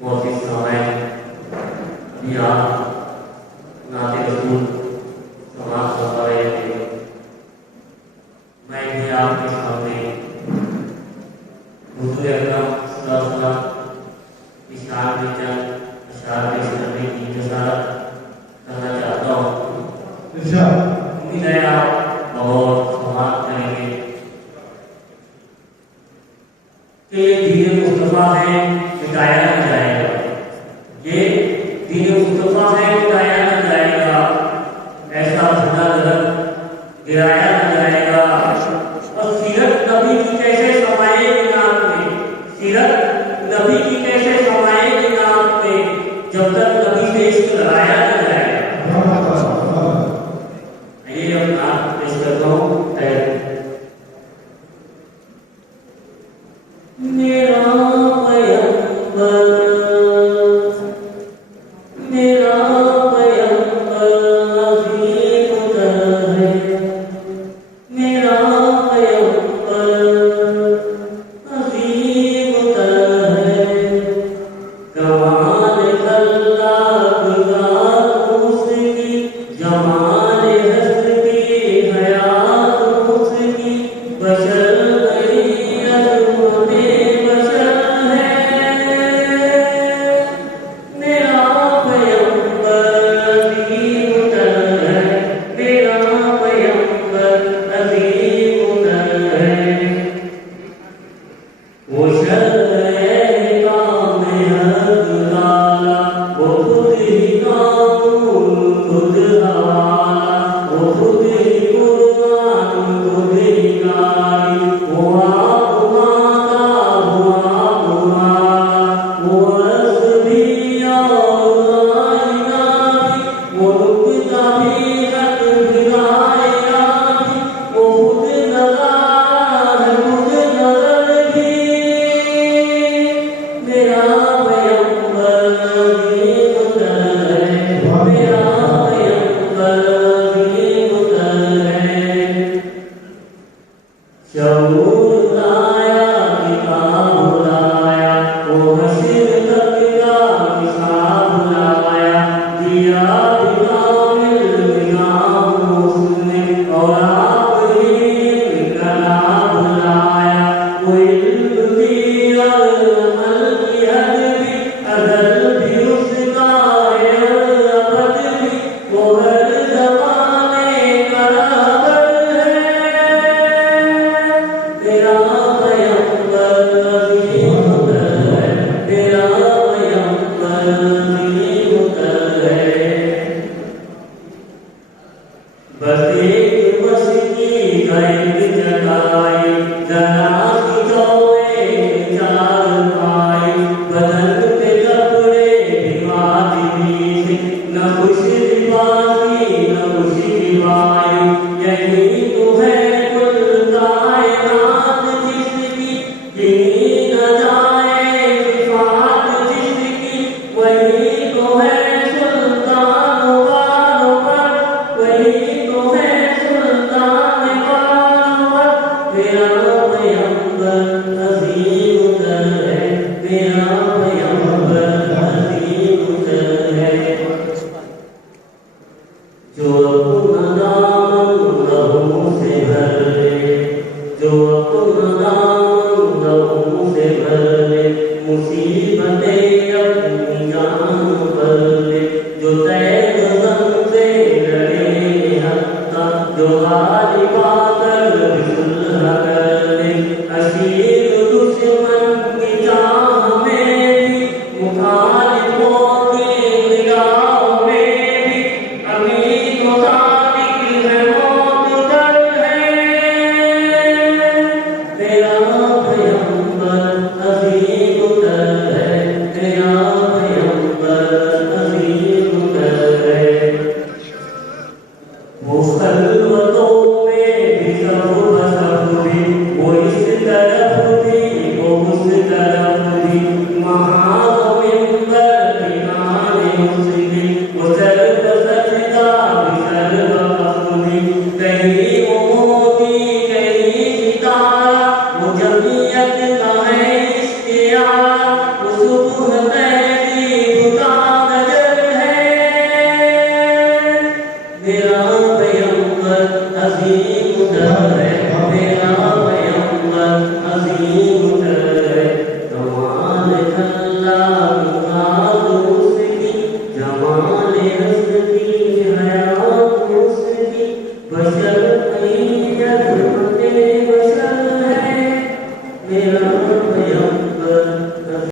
बहुत ही समय अभी आप नाते रसूल समाज बता रहे थे। मैं भी आपके सामने हुजूर अकरम सल्लल्लाहु अलैहि वसल्लम की शान में चंद अशआर पेश करने की जसारत करना चाहता हूँ। उम्मीद है आप और समाप्त करेंगे कि ये दीन मुस्तफा है, मिटाया न जाएगा। ये दीन मुस्तफा है, मिटाया न जाएगा। ऐसा झंडा गलत गिराया न जाएगा। और सीरत नबी की कैसे समाएगी नाम में, सीरत नबी की कैसे समाएगी नाम में, जब तक नबी से इश्क लगाया न जाएगा। ये अपना पेश करता हूँ। मेरा बशर पैगंबर अजीम दर मेरा